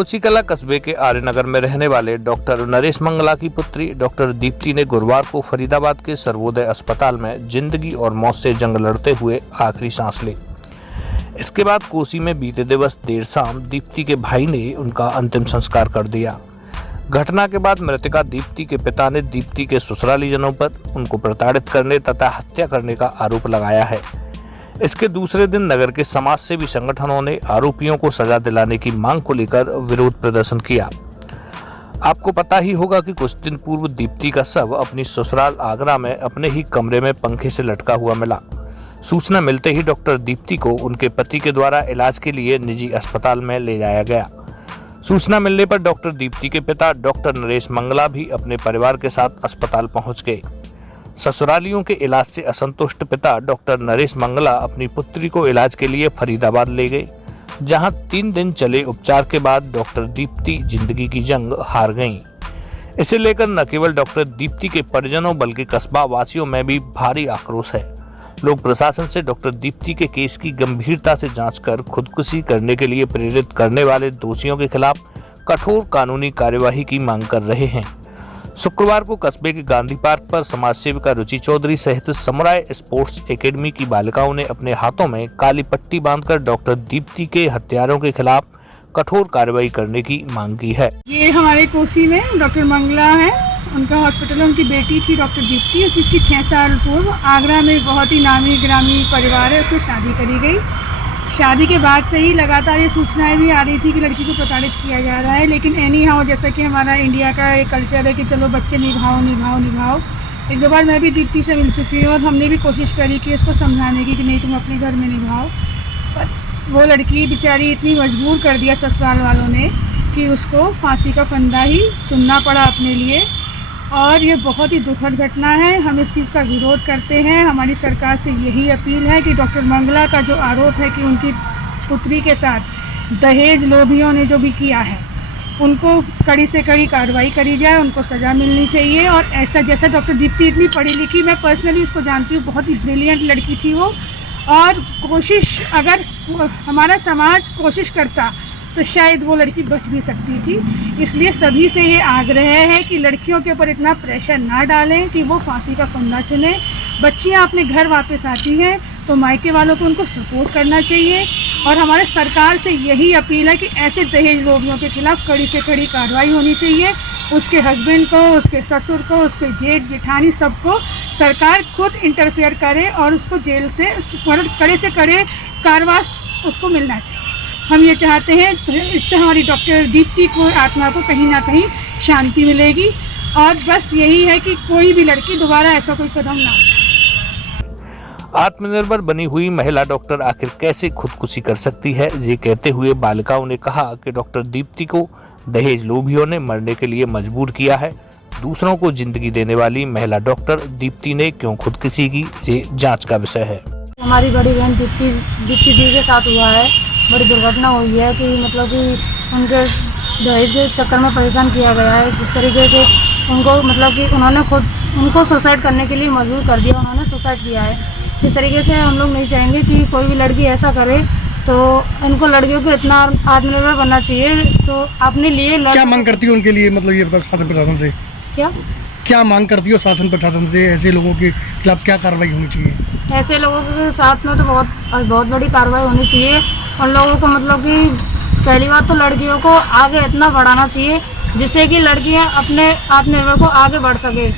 कोचीकला कस्बे के आर्यनगर में रहने वाले डॉक्टर नरेश मंगला की पुत्री डॉक्टर दीप्ति ने गुरुवार को फरीदाबाद के सर्वोदय अस्पताल में जिंदगी और मौत से जंग लड़ते हुए आखिरी सांस ली। इसके बाद कोसी में बीते दिवस देर शाम दीप्ति के भाई ने उनका अंतिम संस्कार कर दिया। घटना के बाद मृतका दीप्ति के पिता ने दीप्ति के ससुरालीजनों पर उनको प्रताड़ित करने तथा हत्या करने का आरोप लगाया है। इसके दूसरे दिन नगर के समाज सेवी संगठनों ने आरोपियों को सजा दिलाने की मांग को लेकर विरोध प्रदर्शन किया। आपको पता ही होगा कि कुछ दिन पूर्व दीप्ति का शव अपनी ससुराल आगरा में अपने ही कमरे में पंखे से लटका हुआ मिला। सूचना मिलते ही डॉक्टर दीप्ति को उनके पति के द्वारा इलाज के लिए निजी अस्पताल में ले जाया गया। सूचना मिलने पर डॉक्टर दीप्ति के पिता डॉक्टर नरेश मंगला भी अपने परिवार के साथ अस्पताल पहुंच गए। ससुरालियों के इलाज से असंतुष्ट पिता डॉक्टर नरेश मंगला अपनी पुत्री को इलाज के लिए फरीदाबाद ले गए, जहां 3 दिन चले उपचार के बाद डॉक्टर दीप्ति जिंदगी की जंग हार गईं। इसे लेकर न केवल डॉक्टर दीप्ति के परिजनों बल्कि कस्बा वासियों में भी भारी आक्रोश है। लोग प्रशासन से डॉक्टर दीप्ति के केस की गंभीरता से जांच कर खुदकुशी करने के लिए प्रेरित करने वाले दोषियों के खिलाफ कठोर कानूनी कार्यवाही की मांग कर रहे हैं। शुक्रवार को कस्बे के गांधी पार्क पर समाज सेविका रुचि चौधरी सहित समुराय स्पोर्ट्स एकेडमी की बालिकाओं ने अपने हाथों में काली पट्टी बांधकर डॉक्टर दीप्ति के हत्यारों के खिलाफ कठोर कार्रवाई करने की मांग की है। ये हमारे कोसी में डॉक्टर मंगला है, उनका हॉस्पिटल में उनकी बेटी थी डॉक्टर दीप्ति, जिसकी 6 साल पूर्व आगरा में बहुत ही नामी ग्रामी परिवार है, उसमें शादी करी गई। शादी के बाद से ही लगातार ये सूचनाएं भी आ रही थी कि लड़की को प्रताड़ित किया जा रहा है, लेकिन एनी हाउ जैसा कि हमारा इंडिया का एक कल्चर है कि चलो बच्चे निभाओ। 1-2 बार मैं भी दीप्ति से मिल चुकी हूँ और हमने भी कोशिश करी कि इसको समझाने की कि नहीं तुम अपने घर में निभाओ, पर वो लड़की बेचारी इतनी मजबूर कर दिया ससुराल वालों ने कि उसको फांसी का फंदा ही चुनना पड़ा अपने लिए। और ये बहुत ही दुखद घटना है, हम इस चीज़ का विरोध करते हैं। हमारी सरकार से यही अपील है कि डॉक्टर मंगला का जो आरोप है कि उनकी पुत्री के साथ दहेज लोभियों ने जो भी किया है, उनको कड़ी से कड़ी कार्रवाई करी जाए, उनको सज़ा मिलनी चाहिए। और ऐसा जैसा डॉक्टर दीप्ति इतनी पढ़ी लिखी, मैं पर्सनली उसको जानती हूँ, बहुत ही ब्रिलियंट लड़की थी वो। और कोशिश अगर हमारा समाज कोशिश करता तो शायद वो लड़की बच भी सकती थी। इसलिए सभी से ये आग्रह है कि लड़कियों के ऊपर इतना प्रेशर ना डालें कि वो फांसी का फंदा चुने। बच्चियाँ अपने घर वापस आती हैं तो मायके वालों को उनको सपोर्ट करना चाहिए। और हमारे सरकार से यही अपील है कि ऐसे दहेज लोभियों के खिलाफ कड़ी से कड़ी कार्रवाई होनी चाहिए। उसके हस्बैंड को, उसके ससुर को, उसके जेठ जेठानी सबको सरकार खुद इंटरफेयर करे और उसको जेल से कड़े से कड़े कारावास उसको मिलना चाहिए। हम ये चाहते हैं, इससे हमारी डॉक्टर दीप्ति को आत्मा को कहीं ना कहीं शांति मिलेगी। और बस यही है कि कोई भी लड़की दोबारा ऐसा कोई कदम ना उठाए। आत्मनिर्भर बनी हुई महिला डॉक्टर आखिर कैसे खुदकुशी कर सकती है, ये कहते हुए बालिकाओं ने कहा कि डॉक्टर दीप्ति को दहेज लोभियों ने मरने के लिए मजबूर किया है। दूसरों को जिंदगी देने वाली महिला डॉक्टर दीप्ति ने क्यों खुदकुशी की, ये जांच का विषय है। हमारी बड़ी बहन दीप्ति दी के साथ हुआ है, बड़ी दुर्घटना हुई है कि मतलब कि उनके दहेज के चक्कर में परेशान किया गया है। जिस तरीके से उनको मतलब कि उन्होंने खुद उनको सुसाइड करने के लिए मजबूर कर दिया, उन्होंने सुसाइड किया है। इस तरीके से हम लोग नहीं चाहेंगे कि कोई भी लड़की ऐसा करे। तो उनको लड़कियों को इतना आत्मनिर्भर बनना चाहिए। तो अपने लिए क्या मांग करती हो उनके लिए, मतलब ये शासन प्रशासन से क्या मांग करती हो शासन प्रशासन से? ऐसे लोगों के खिलाफ क्या कार्रवाई होनी चाहिए? ऐसे लोगों के साथ में तो बहुत बड़ी कार्रवाई होनी चाहिए। उन लोगों को मतलब कि पहली बात तो लड़कियों को आगे इतना बढ़ाना चाहिए जिससे कि लड़कियां अपने आत्मनिर्भर को आगे बढ़ सके।